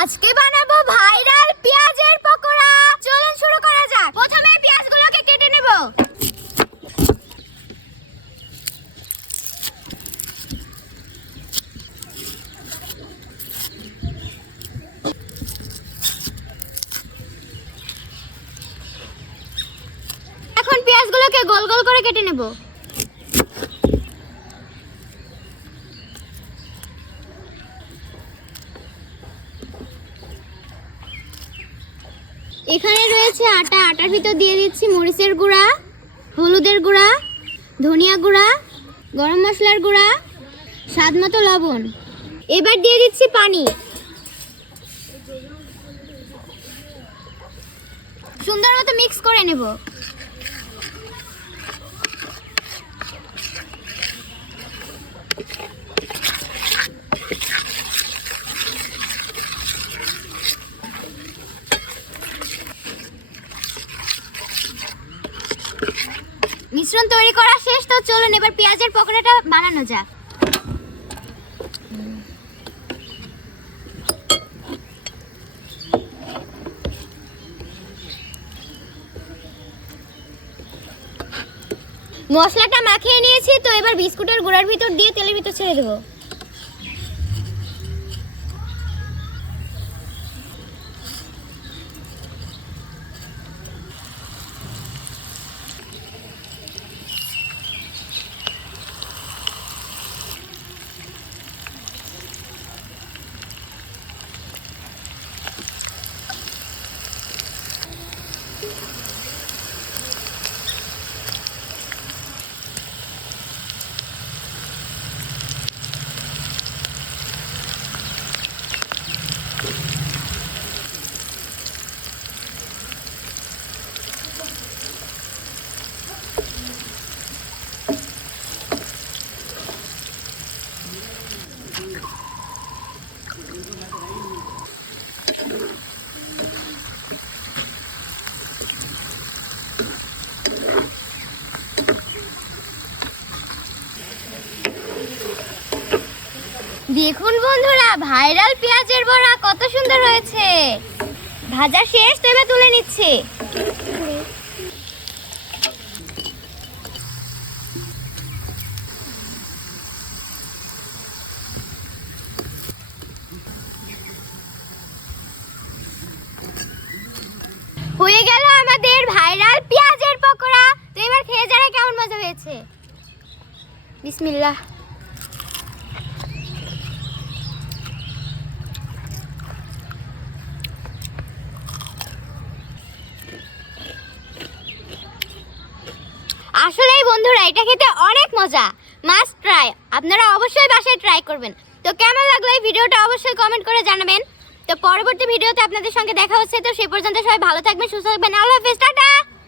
আজকে বানাবো ভাইরাল পেঁয়াজের পকোড়া। চলুন শুরু করা যাক। প্রথমে পেঁয়াজগুলোকে কেটে নেব। এখন পেঁয়াজগুলোকে গোল গোল করে কেটে নেব। এখানে রয়েছে আটা। আটার ভিতর দিয়ে দিচ্ছি মরিচের গুঁড়া, হলুদের গুঁড়া, ধনিয়া গুঁড়া, গরম মশলার গুঁড়া, স্বাদ মতো লবণ। এবার দিয়ে দিচ্ছি পানি। সুন্দর মতো মিক্স করে নেব। মিশ্রণ তৈরি করা শেষ। তো চলুন এবার পেঁয়াজের পকোড়াটা বানানো যাক। মশলাটা মাখিয়ে নিয়েছি। তো এবার বিস্কুটের গুঁড়ার ভিতর দিয়ে তেলের ভিতর ছেড়ে দেবো। দেখুন বন্ধুরা, ভাইরাল পেঁয়াজের বড়া কত সুন্দর হয়েছে। ভাজা শেষ। তো এবার তুলে নিচ্ছি। হয়ে গেল আমাদের ভাইরাল পেঁয়াজের পকোড়া। তো এবার খেয়ে জানাই কেমন মজা হয়েছে। বিসমিল্লাহ। আসলেই বন্ধুরা, এটা খেতে অনেক মজা। Must try. আপনারা অবশ্যই বাসায় ট্রাই করবেন। তো কেমন লাগলো এই ভিডিওটা অবশ্যই কমেন্ট করে জানাবেন। তো পরবর্তী ভিডিওতে আপনাদের সঙ্গে দেখা হচ্ছে। তো সেই পর্যন্ত সবাই ভালো থাকবেন, সুস্থ থাকবেন। আল্লাহ হাফেজ, টাটা।